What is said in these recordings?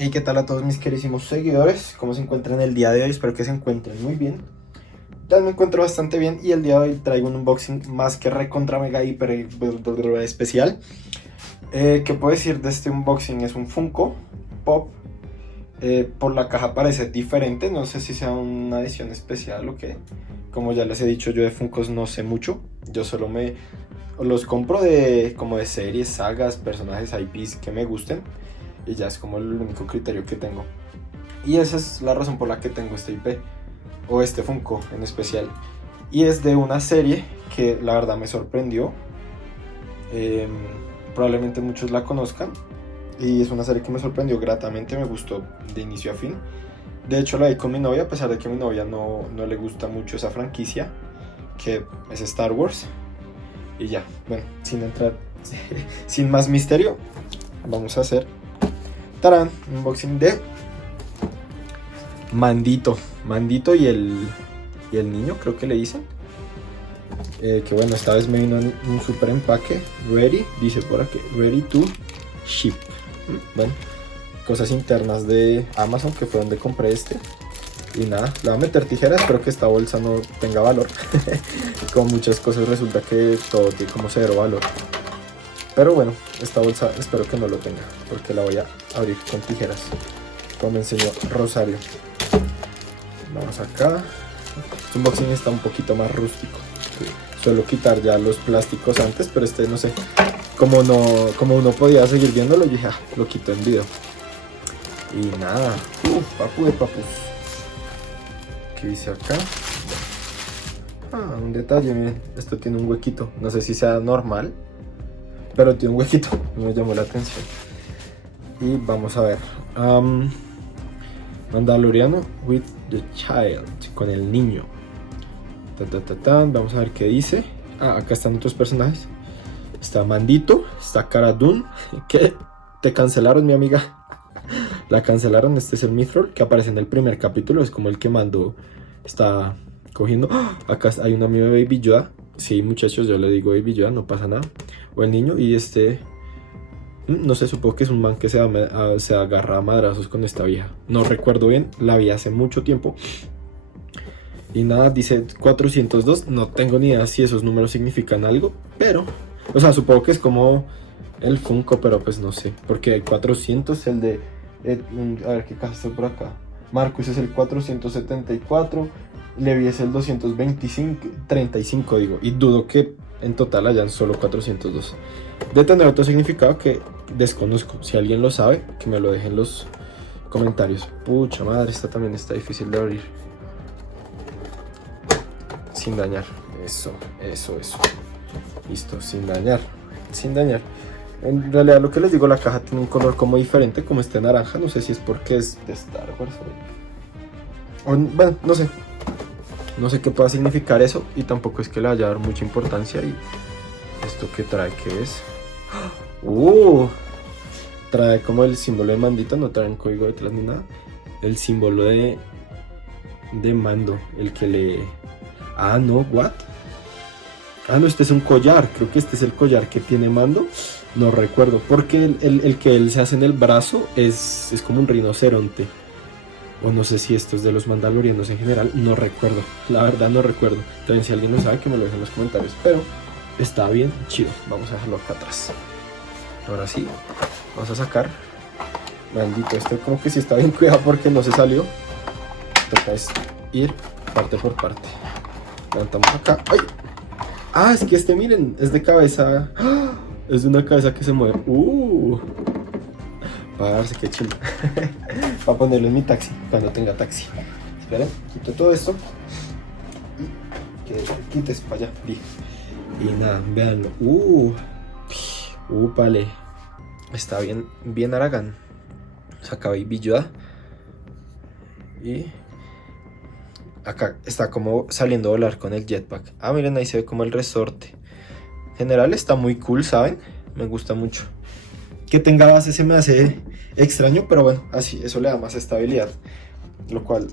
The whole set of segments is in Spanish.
Hey, ¿qué tal a todos mis queridísimos seguidores? ¿Cómo se encuentran el día de hoy? Espero que se encuentren muy bien. Ya me encuentro bastante bien y el día de hoy traigo un unboxing más que recontra mega hiper especial. ¿Qué puedo decir de este unboxing? Es un Funko Pop. Por la caja parece diferente, no sé si sea una edición especial o qué. Como ya les he dicho, yo de Funkos no sé mucho. Yo solo me los compro como de series, sagas, personajes, IPs que me gusten. Y ya es como el único criterio que tengo. Y esa es la razón por la que tengo este IP, o este Funko en especial. Y es de una serie que la verdad me sorprendió. Eh, Probablemente muchos la conozcan. Y es una serie que me sorprendió gratamente, me gustó de inicio a fin. De hecho la vi con mi novia, a pesar de que a mi novia no le gusta mucho esa franquicia, que es Star Wars. Y ya, bueno, sin entrar, sin más misterio, vamos a hacer, tarán, un unboxing de Mandito y el niño, creo que le dicen. Que bueno, esta vez me vino en un super empaque. Ready, dice por aquí, ready to ship. Bueno, cosas internas de Amazon, que fue donde compré este. Y nada, le voy a meter tijeras, espero que esta bolsa no tenga valor. Con muchas cosas resulta que todo tiene como cero valor. Pero bueno, esta bolsa espero que no lo tenga, porque la voy a abrir con tijeras, como me enseñó Rosario. Vamos acá. Este unboxing está un poquito más rústico. Suelo quitar ya los plásticos antes, pero este no sé. Como uno podía seguir viéndolo, yo dije, lo quito en video. Y nada. Papu de papus. ¿Qué dice acá? Un detalle, miren. Esto tiene un huequito. No sé si sea normal, pero tiene un huequito. Me llamó la atención. Y vamos a ver. Mandaloriano with the child, con el niño. Vamos a ver qué dice. Acá están otros personajes. Está Mandito, está Cara Dune, que te cancelaron, mi amiga. La cancelaron. Este es el Mithril que aparece en el primer capítulo. Es como el que Mando está cogiendo. Acá hay un amigo de Baby Yoda. Sí, muchachos, yo le digo Baby Yoda, no pasa nada. O el niño. Y este, no sé, supongo que es un man que se agarra a madrazos con esta vieja. No recuerdo bien, la vi hace mucho tiempo. Y nada, dice 402. No tengo ni idea si esos números significan algo, pero, o sea, supongo que es como el Funko, pero pues no sé. Porque hay 400, el de, a ver qué caja está por acá. Marcus es el 474, Levi es el 235 digo. Y dudo que en total hayan solo 402. De tener otro significado que desconozco. Si alguien lo sabe, que me lo deje en los comentarios. Pucha madre, esta también está difícil de abrir. Sin dañar, eso. Listo, sin dañar. En realidad lo que les digo, la caja tiene un color como diferente, como este naranja. No sé si es porque es de Star Wars bueno, no sé. No sé qué pueda significar eso. Y tampoco es que le vaya a dar mucha importancia. Y esto que trae, ¿qué es? Trae como el símbolo de Mandito. No trae un código detrás ni nada. El símbolo de Mando. El que le... no, what? No, este es un collar. Creo que este es el collar que tiene Mando. No recuerdo. Porque el que él se hace en el brazo es como un rinoceronte. O no sé si esto es de los mandalorianos en general. No recuerdo. La verdad no recuerdo. Entonces si alguien lo sabe, que me lo deje en los comentarios. Pero está bien chido. Vamos a dejarlo acá atrás. Ahora sí. Vamos a sacar. Maldito, esto como que sí está bien cuidado porque no se salió. Toca es ir parte por parte. Levantamos acá. ¡Ay! Es que este, miren, es de cabeza. Es de una cabeza que se mueve. Para darse que chimba. Para ponerlo en mi taxi, cuando tenga taxi. Esperen, quito todo esto. Y que quites para allá. Y nada, véanlo. Vale. Está bien Aragán. Saca Baby Yoda. Y acá está como saliendo a volar con el jetpack. Miren, ahí se ve como el resorte. En general está muy cool, ¿saben? Me gusta mucho. Que tenga base se me hace extraño, pero bueno, así, eso le da más estabilidad. Lo cual,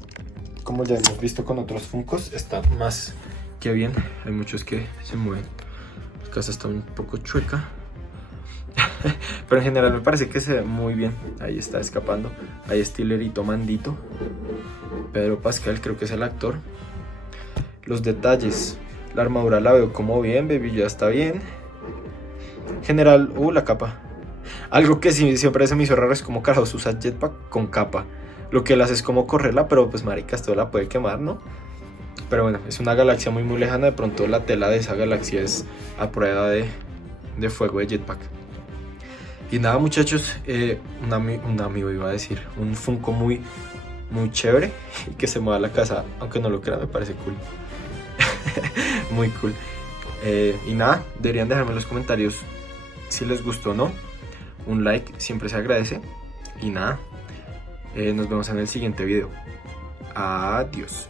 como ya hemos visto con otros Funkos, está más que bien. Hay muchos que se mueven. La casa está un poco chueca. Pero en general me parece que se ve muy bien. Ahí está escapando. Ahí es Tillerito Mandito. Pedro Pascal, creo que es el actor. Los detalles. La armadura la veo como bien, baby, ya está bien. En general, la capa. Algo que sí siempre se me hizo raro es como carajos usa jetpack con capa. Lo que él hace es como correrla, pero pues marica, esto la puede quemar, ¿no? Pero bueno, es una galaxia muy muy lejana. De pronto la tela de esa galaxia es a prueba de fuego de jetpack. Y nada, muchachos, un amigo iba a decir, un Funko muy chévere y que se mueva a la casa, aunque no lo crean, me parece cool. Muy cool. Y nada, deberían dejarme en los comentarios si les gustó o no. Un like siempre se agradece. Y nada, nos vemos en el siguiente video. Adiós.